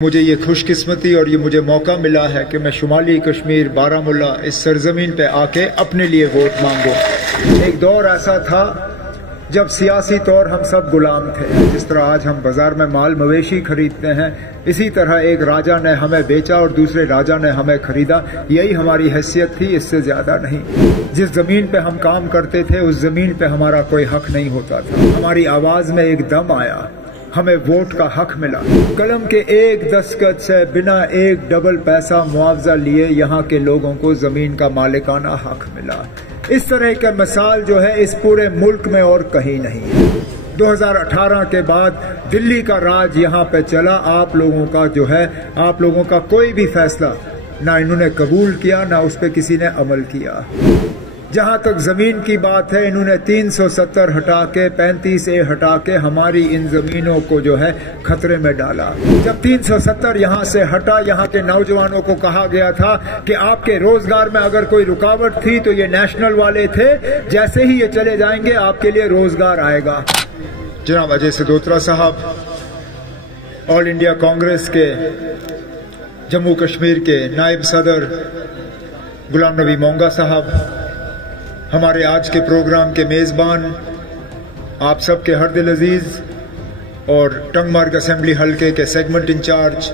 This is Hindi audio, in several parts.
मुझे ये खुशकिस्मती और ये मुझे मौका मिला है कि मैं शुमाली कश्मीर बारामुल्ला इस सरजमीन पे आके अपने लिए वोट मांगूं। एक दौर ऐसा था जब सियासी तौर हम सब गुलाम थे। जिस तरह आज हम बाजार में माल मवेशी खरीदते हैं, इसी तरह एक राजा ने हमें बेचा और दूसरे राजा ने हमें खरीदा। यही हमारी हैसियत थी, इससे ज्यादा नहीं। जिस जमीन पे हम काम करते थे उस जमीन पे हमारा कोई हक नहीं होता था। हमारी आवाज में एक दम आया, हमें वोट का हक मिला। कलम के एक दस्तखत से बिना एक डबल पैसा मुआवजा लिए यहाँ के लोगों को जमीन का मालिकाना हक मिला। इस तरह का मिसाल जो है इस पूरे मुल्क में और कहीं नहीं। 2018 के बाद दिल्ली का राज यहाँ पे चला। आप लोगों का कोई भी फैसला ना इन्होंने कबूल किया, ना उस पर किसी ने अमल किया। जहां तक जमीन की बात है, इन्होंने 370 हटा के 35A हटा के हमारी इन जमीनों को जो है खतरे में डाला। जब 370 यहां से हटा, यहां के नौजवानों को कहा गया था कि आपके रोजगार में अगर कोई रुकावट थी तो ये नेशनल वाले थे, जैसे ही ये चले जाएंगे आपके लिए रोजगार आएगा। जनाब अजय सदोत्रा साहब, ऑल इंडिया कांग्रेस के जम्मू कश्मीर के नायब सदर गुलाम नबी मोंगा साहब, हमारे आज के प्रोग्राम के मेज़बान, आप सबके हर दिल अजीज और टंगमर्ग असेंबली हल्के के सेगमेंट इंचार्ज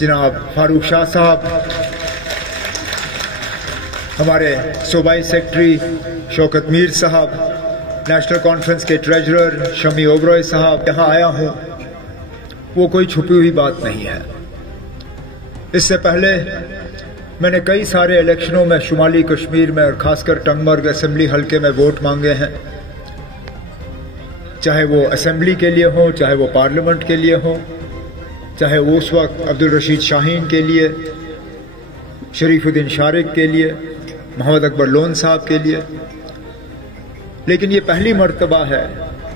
जनाब फारूक शाह साहब, हमारे सूबाई सेक्रेटरी शौकत मीर साहब, नेशनल कॉन्फ्रेंस के ट्रेजरर शमी ओबरॉय साहब, यहाँ आया हूँ वो कोई छुपी हुई बात नहीं है। इससे पहले मैंने कई सारे इलेक्शनों में शुमाली कश्मीर में और खासकर टंगमर्ग असेंबली हल्के में वोट मांगे हैं, चाहे वो असेंबली के लिए हो, चाहे वो पार्लियामेंट के लिए हो, चाहे वो उस वक्त अब्दुल रशीद शाहीन के लिए, शरीफुद्दीन शारिक के लिए, मोहम्मद अकबर लोन साहब के लिए। लेकिन ये पहली मर्तबा है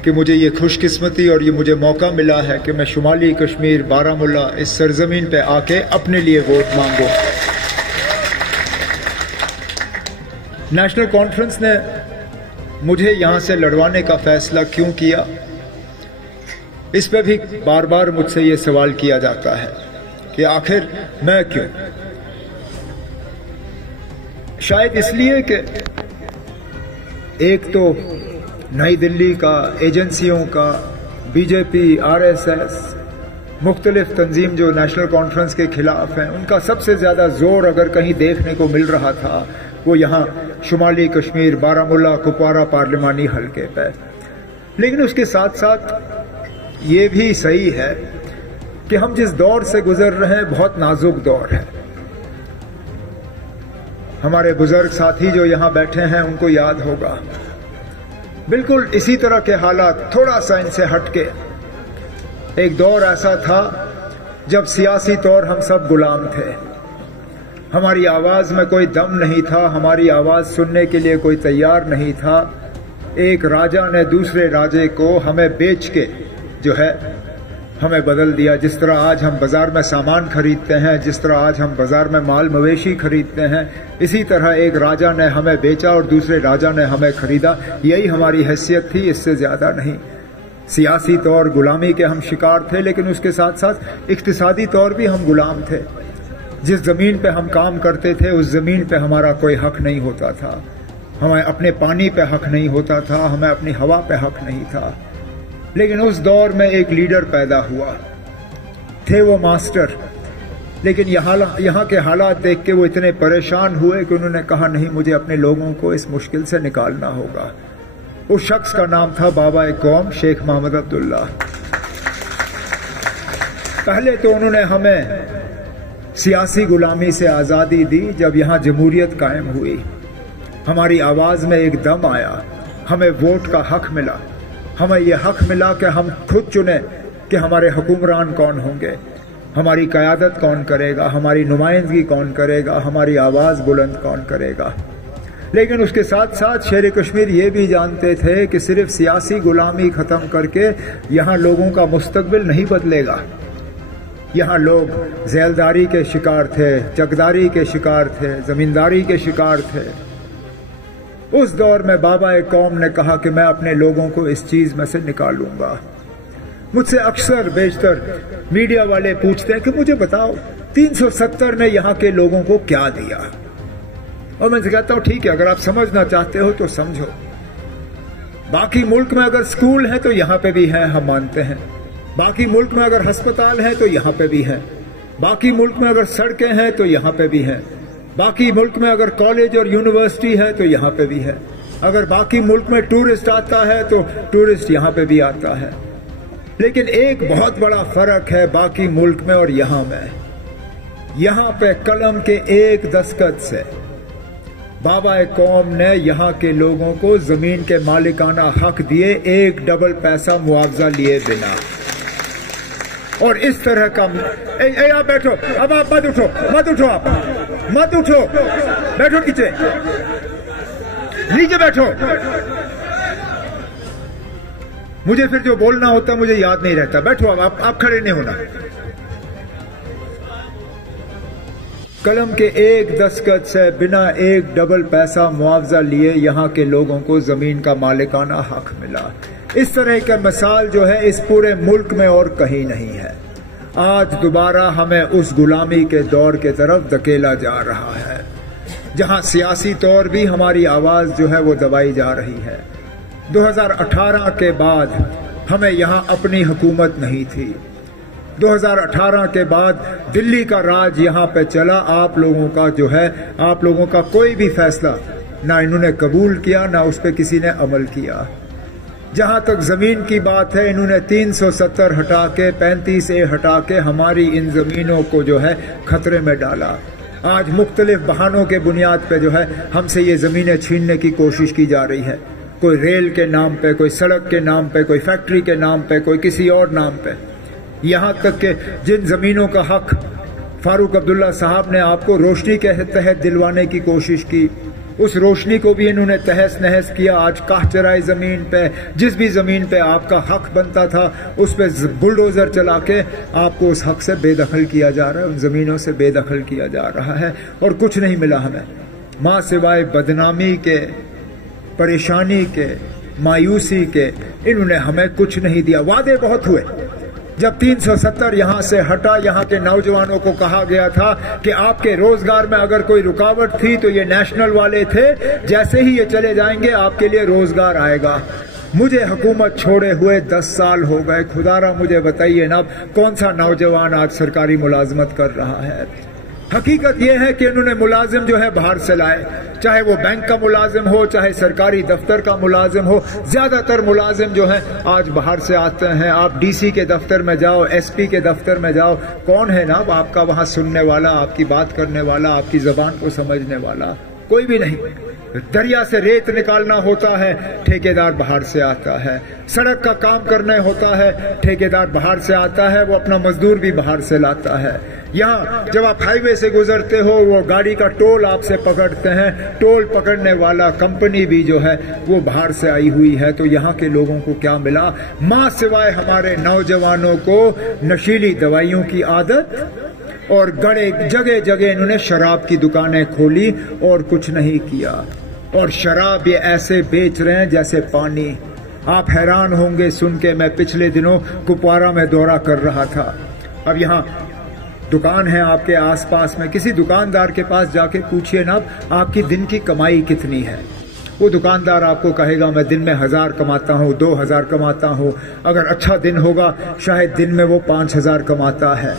कि मुझे ये खुशकिस्मती और ये मुझे मौका मिला है कि मैं शुमाली कश्मीर बारामुल्ला इस सरजमीन पे आके अपने लिए वोट मांगूं। नेशनल कॉन्फ्रेंस ने मुझे यहां से लड़वाने का फैसला क्यों किया, इस पे भी बार बार मुझसे ये सवाल किया जाता है कि आखिर मैं क्यों। शायद इसलिए कि एक तो नई दिल्ली का, एजेंसियों का, बीजेपी, RSS, मुख्तलिफ तंजीम जो नेशनल कॉन्फ्रेंस के खिलाफ हैं, उनका सबसे ज्यादा जोर अगर कहीं देखने को मिल रहा था वो यहाँ शुमाली कश्मीर बारामुल्ला कुपवारा पार्लिमानी हल्के पे। लेकिन उसके साथ साथ ये भी सही है कि हम जिस दौर से गुजर रहे हैं बहुत नाजुक दौर है। हमारे बुजुर्ग साथी जो यहाँ बैठे हैं उनको याद होगा, बिल्कुल इसी तरह के हालात, थोड़ा सा इनसे हटके एक दौर ऐसा था जब सियासी तौर हम सब गुलाम थे। हमारी आवाज में कोई दम नहीं था, हमारी आवाज सुनने के लिए कोई तैयार नहीं था। एक राजा ने दूसरे राजे को हमें बेच के जो है हमें बदल दिया। जिस तरह आज हम बाजार में सामान खरीदते हैं, जिस तरह आज हम बाजार में माल मवेशी खरीदते हैं, इसी तरह एक राजा ने हमें बेचा और दूसरे राजा ने हमें खरीदा। यही हमारी हैसियत थी, इससे ज्यादा नहीं। सियासी तौर गुलामी के हम शिकार थे, लेकिन उसके साथ साथ इक्तिसादी तौर भी हम गुलाम थे। जिस जमीन पे हम काम करते थे उस जमीन पे हमारा कोई हक नहीं होता था। हमें अपने पानी पे हक नहीं होता था, हमें अपनी हवा पे हक नहीं था। लेकिन उस दौर में एक लीडर पैदा हुआ, थे वो मास्टर। लेकिन यहाँ के हालात देख के वो इतने परेशान हुए कि उन्होंने कहा नहीं, मुझे अपने लोगों को इस मुश्किल से निकालना होगा। उस शख्स का नाम था बाबा कौम शेख मोहम्मद अब्दुल्ला। पहले तो उन्होंने हमें सियासी गुलामी से आजादी दी। जब यहाँ जमहूरियत कायम हुई, हमारी आवाज में एक दम आया, हमें वोट का हक मिला। हमें यह हक मिला कि हम खुद चुने कि हमारे हुक्मरान कौन होंगे, हमारी क़यादत कौन करेगा, हमारी नुमाइंदगी कौन करेगा, हमारी आवाज बुलंद कौन करेगा। लेकिन उसके साथ साथ शेर कश्मीर ये भी जानते थे कि सिर्फ सियासी गुलामी खत्म करके यहाँ लोगों का मुस्तकबिल नहीं बदलेगा। यहाँ लोग जेलदारी के शिकार थे, चकदारी के शिकार थे, जमींदारी के शिकार थे। उस दौर में बाबा कौम ने कहा कि मैं अपने लोगों को इस चीज में से निकालूंगा। मुझसे अक्सर बेशतर मीडिया वाले पूछते हैं कि मुझे बताओ 370 ने यहाँ के लोगों को क्या दिया। और मैं कहता हूँ ठीक है, अगर आप समझना चाहते हो तो समझो। बाकी मुल्क में अगर स्कूल है तो यहाँ पे भी है, हम मानते हैं। बाकी मुल्क में अगर अस्पताल है तो यहाँ पे भी है। बाकी मुल्क में अगर सड़कें हैं तो यहाँ पे भी है। बाकी मुल्क में अगर कॉलेज और यूनिवर्सिटी है तो यहाँ पे भी है। अगर बाकी मुल्क में टूरिस्ट आता है तो टूरिस्ट यहाँ पे भी आता है। लेकिन एक बहुत बड़ा फर्क है बाकी मुल्क में और यहाँ में। यहाँ पे कलम के एक दस्तखत से बाबा कौम ने यहाँ के लोगों को जमीन के मालिकाना हक दिए, एक डबल पैसा मुआवजा लिए बिना। और इस तरह का आप बैठो, अब आप मत उठो, मत उठो, आप मत उठो, बैठो नीचे, नीचे बैठो। मुझे फिर जो बोलना होता मुझे याद नहीं रहता। बैठो, आप खड़े नहीं होना। कलम के एक दस्तखत से बिना एक डबल पैसा मुआवजा लिए यहाँ के लोगों को जमीन का मालिकाना हक मिला। इस तरह का मिसाल जो है इस पूरे मुल्क में और कहीं नहीं है। आज दोबारा हमें उस गुलामी के दौर के तरफ धकेला जा रहा है जहां सियासी तौर भी हमारी आवाज जो है वो दबाई जा रही है। 2018 के बाद हमें यहाँ अपनी हुकूमत नहीं थी। 2018 के बाद दिल्ली का राज यहाँ पे चला। आप लोगों का जो है, आप लोगों का कोई भी फैसला ना इन्होंने कबूल किया, ना उस पर किसी ने अमल किया। जहां तक जमीन की बात है, इन्होंने 370 हटा के 35A हटा के हमारी इन जमीनों को जो है खतरे में डाला। आज मुख्तलिफ बहानों के बुनियाद पे जो है हमसे ये जमीनें छीनने की कोशिश की जा रही है। कोई रेल के नाम पे, कोई सड़क के नाम पे, कोई फैक्ट्री के नाम पे, कोई किसी और नाम पे। यहाँ तक कि जिन जमीनों का हक फारूक अब्दुल्ला साहब ने आपको रोशनी के तहत दिलवाने की कोशिश की, उस रोशनी को भी इन्होंने तहस नहस किया। आज काहचराई जमीन पे, जिस भी जमीन पे आपका हक बनता था, उस पे बुलडोजर चला के आपको उस हक से बेदखल किया जा रहा है, उन जमीनों से बेदखल किया जा रहा है। और कुछ नहीं मिला हमें, माँ सिवाय बदनामी के, परेशानी के, मायूसी के, इन्होंने हमें कुछ नहीं दिया। वादे बहुत हुए। जब 370 यहां से हटा, यहां के नौजवानों को कहा गया था कि आपके रोजगार में अगर कोई रुकावट थी तो ये नेशनल वाले थे, जैसे ही ये चले जाएंगे आपके लिए रोजगार आएगा। मुझे हुकूमत छोड़े हुए 10 साल हो गए। खुदारा मुझे बताइए ना, कौन सा नौजवान आज सरकारी मुलाजमत कर रहा है। हकीकत यह है कि इन्होंने मुलाजिम जो है बाहर से लाए, चाहे वो बैंक का मुलाजिम हो, चाहे सरकारी दफ्तर का मुलाजिम हो। ज्यादातर मुलाजिम जो है आज बाहर से आते हैं। आप डीसी के दफ्तर में जाओ, एसपी के दफ्तर में जाओ, कौन है ना आपका वहां सुनने वाला, आपकी बात करने वाला, आपकी जबान को समझने वाला? कोई भी नहीं। दरिया से रेत निकालना होता है, ठेकेदार बाहर से आता है। सड़क का काम करना होता है, ठेकेदार बाहर से आता है, वो अपना मजदूर भी बाहर से लाता है। यहाँ जब आप हाईवे से गुजरते हो, वो गाड़ी का टोल आपसे पकड़ते हैं, टोल पकड़ने वाला कंपनी भी जो है वो बाहर से आई हुई है। तो यहाँ के लोगों को क्या मिला? माँ सिवाय हमारे नौजवानों को नशीली दवाइयों की आदत, और जगह जगह इन्होंने शराब की दुकानें खोली और कुछ नहीं किया। और शराब ये ऐसे बेच रहे हैं जैसे पानी। आप हैरान होंगे सुन के, मैं पिछले दिनों कुपवारा में दौरा कर रहा था। अब यहाँ दुकान है आपके आसपास में, किसी दुकानदार के पास जाके पूछिए ना आपकी दिन की कमाई कितनी है। वो दुकानदार आपको कहेगा मैं दिन में 1000 कमाता हूँ, 2000 कमाता हूँ। अगर अच्छा दिन होगा शायद दिन में वो 5000 कमाता है।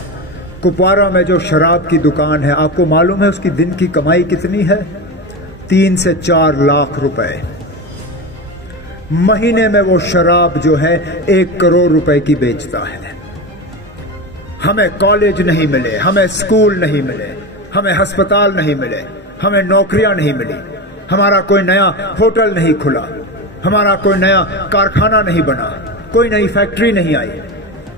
कुपवारा में जो शराब की दुकान है, आपको मालूम है उसकी दिन की कमाई कितनी है? 3 से 4 लाख रुपए। महीने में वो शराब जो है 1 करोड़ रुपए की बेचता है। हमें कॉलेज नहीं मिले, हमें स्कूल नहीं मिले, हमें अस्पताल नहीं मिले, हमें नौकरियां नहीं मिली, हमारा कोई नया होटल नहीं खुला, हमारा कोई नया कारखाना नहीं बना, कोई नई फैक्ट्री नहीं आई।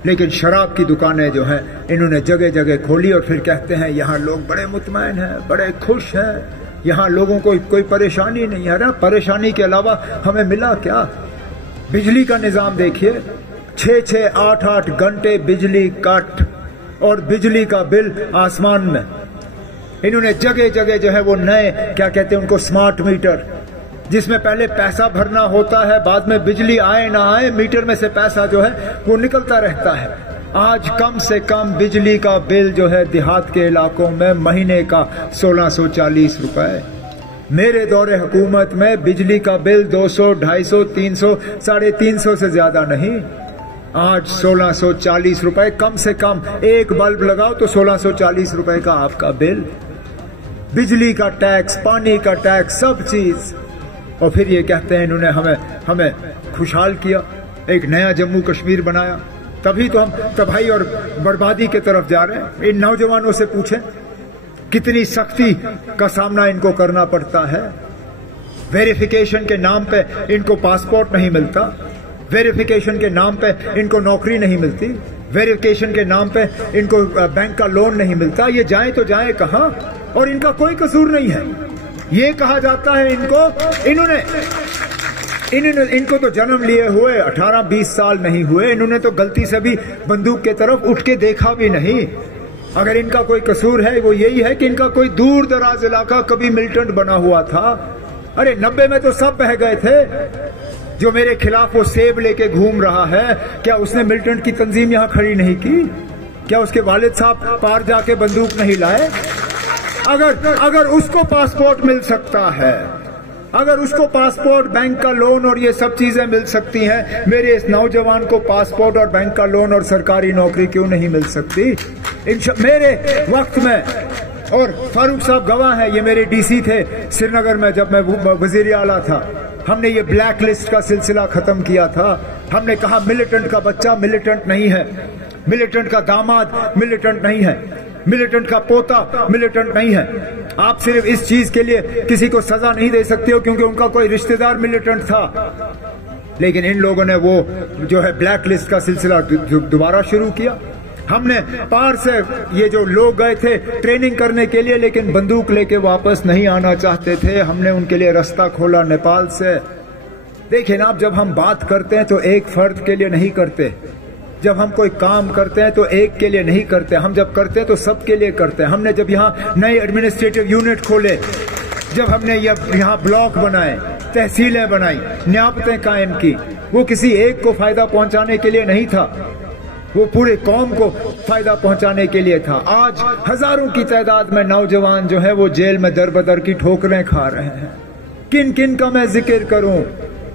लेकिन शराब की दुकानें जो हैं इन्होंने जगह जगह खोली और फिर कहते हैं यहाँ लोग बड़े मुतमईन हैं, बड़े खुश हैं, यहाँ लोगों को कोई परेशानी नहीं है। ना परेशानी के अलावा हमें मिला क्या? बिजली का निजाम देखिए, 6-6, 8-8 घंटे बिजली कट और बिजली का बिल आसमान में। इन्होंने जगह जगह जो है वो नए क्या कहते हैं उनको, स्मार्ट मीटर, जिसमें पहले पैसा भरना होता है, बाद में बिजली आए ना आए मीटर में से पैसा जो है वो निकलता रहता है। आज कम से कम बिजली का बिल जो है देहात के इलाकों में महीने का 1640 रुपए। मेरे दौरे हुकूमत में बिजली का बिल 200, 250, 300, 350 से ज्यादा नहीं। आज 1640 रुपए कम से कम। एक बल्ब लगाओ तो 1640 रुपए का आपका बिल। बिजली का टैक्स, पानी का टैक्स, सब चीज। और फिर ये कहते हैं इन्होंने हमें खुशहाल किया, एक नया जम्मू कश्मीर बनाया। तभी तो हम तबाही और बर्बादी की तरफ जा रहे हैं। इन नौजवानों से पूछें कितनी सख्ती का सामना इनको करना पड़ता है। वेरिफिकेशन के नाम पे इनको पासपोर्ट नहीं मिलता, वेरिफिकेशन के नाम पे इनको नौकरी नहीं मिलती, वेरिफिकेशन के नाम पे इनको बैंक का लोन नहीं मिलता। ये जाए तो जाए कहां? और इनका कोई कसूर नहीं है। ये कहा जाता है इनको तो जन्म लिए हुए 18-20 साल नहीं हुए, इन्होंने तो गलती से भी बंदूक के तरफ उठ के देखा भी नहीं। अगर इनका कोई कसूर है वो यही है कि इनका कोई दूर दराज इलाका कभी मिलिटेंट बना हुआ था। अरे 90 में तो सब बह गए थे। जो मेरे खिलाफ वो सेब लेके घूम रहा है, क्या उसने मिलिटेंट की तंजीम यहां खड़ी नहीं की? क्या उसके वालिद साहब पार जाके बंदूक नहीं लाए? अगर उसको पासपोर्ट मिल सकता है, अगर उसको पासपोर्ट, बैंक का लोन और ये सब चीजें मिल सकती हैं, मेरे इस नौजवान को पासपोर्ट और बैंक का लोन और सरकारी नौकरी क्यों नहीं मिल सकती? मेरे वक्त में, और फारूक साहब गवाह है, ये मेरे डीसी थे श्रीनगर में जब मैं वजीर आला था। हमने ये ब्लैक लिस्ट का सिलसिला खत्म किया था। हमने कहा मिलिटेंट का बच्चा मिलिटेंट नहीं है, मिलिटेंट का दामाद मिलिटेंट नहीं है, मिलिटेंट का पोता मिलिटेंट नहीं है। आप सिर्फ इस चीज के लिए किसी को सजा नहीं दे सकते हो क्योंकि उनका कोई रिश्तेदार मिलिटेंट था। लेकिन इन लोगों ने वो जो है ब्लैक लिस्ट का सिलसिला दोबारा शुरू किया। हमने पार से ये जो लोग गए थे ट्रेनिंग करने के लिए, लेकिन बंदूक लेके वापस नहीं आना चाहते थे, हमने उनके लिए रास्ता खोला नेपाल से। देखिए ना, अब जब हम बात करते हैं तो एक फर्द के लिए नहीं करते, जब हम कोई काम करते हैं तो एक के लिए नहीं करते, हम जब करते हैं तो सबके लिए करते हैं। हमने जब यहाँ नए एडमिनिस्ट्रेटिव यूनिट खोले, जब हमने यहाँ ब्लॉक बनाए, तहसीलें बनाई, न्यापतें कायम की, वो किसी एक को फायदा पहुंचाने के लिए नहीं था, वो पूरे कौम को फायदा पहुंचाने के लिए था। आज हजारों की तादाद में नौजवान जो है वो जेल में दर बदर की ठोकरें खा रहे हैं। किन किन का मैं जिक्र करूं?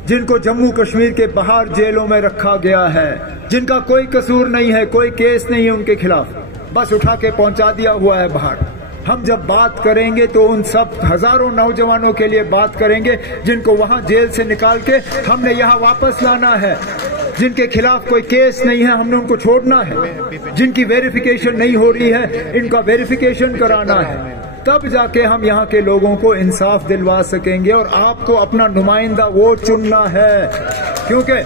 जिनको जम्मू कश्मीर के बाहर जेलों में रखा गया है, जिनका कोई कसूर नहीं है, कोई केस नहीं है उनके खिलाफ, बस उठा के पहुंचा दिया हुआ है बाहर। हम जब बात करेंगे तो उन सब हजारों नौजवानों के लिए बात करेंगे जिनको वहां जेल से निकाल के हमने यहाँ वापस लाना है, जिनके खिलाफ कोई केस नहीं है, हमने उनको छोड़ना है, जिनकी वेरिफिकेशन नहीं हो रही है, इनका वेरिफिकेशन कराना है। तब जाके हम यहाँ के लोगों को इंसाफ दिलवा सकेंगे। और आपको अपना नुमाइंदा वो चुनना है, क्योंकि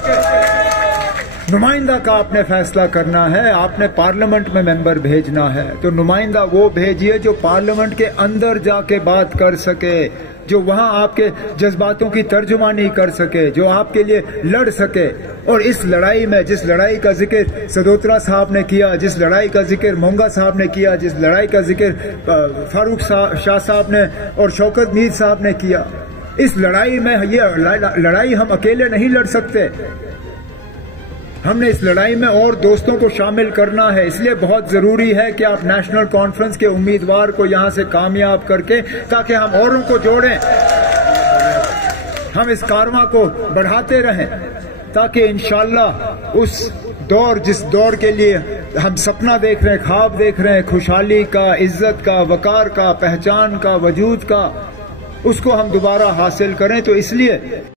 नुमाइंदा का आपने फैसला करना है। आपने पार्लियामेंट में मेंबर भेजना है तो नुमाइंदा वो भेजिए जो पार्लियामेंट के अंदर जाके बात कर सके, जो वहां आपके जज्बातों की तर्जुमानी कर सके, जो आपके लिए लड़ सके। और इस लड़ाई में, जिस लड़ाई का जिक्र सदोत्रा साहब ने किया, जिस लड़ाई का जिक्र मोंगा साहब ने किया, जिस लड़ाई का जिक्र फारूक शाह साहब ने और शौकत मीर साहब ने किया, इस लड़ाई में, ये लड़ाई हम अकेले नहीं लड़ सकते। हमने इस लड़ाई में और दोस्तों को शामिल करना है। इसलिए बहुत जरूरी है कि आप नेशनल कॉन्फ्रेंस के उम्मीदवार को यहां से कामयाब करके, ताकि हम औरों को जोड़ें, हम इस कारवां को बढ़ाते रहें, ताकि इंशाअल्लाह उस दौर, जिस दौर के लिए हम सपना देख रहे हैं, ख्वाब देख रहे हैं, खुशहाली का, इज्जत का, वकार का, पहचान का, वजूद का, उसको हम दोबारा हासिल करें। तो इसलिए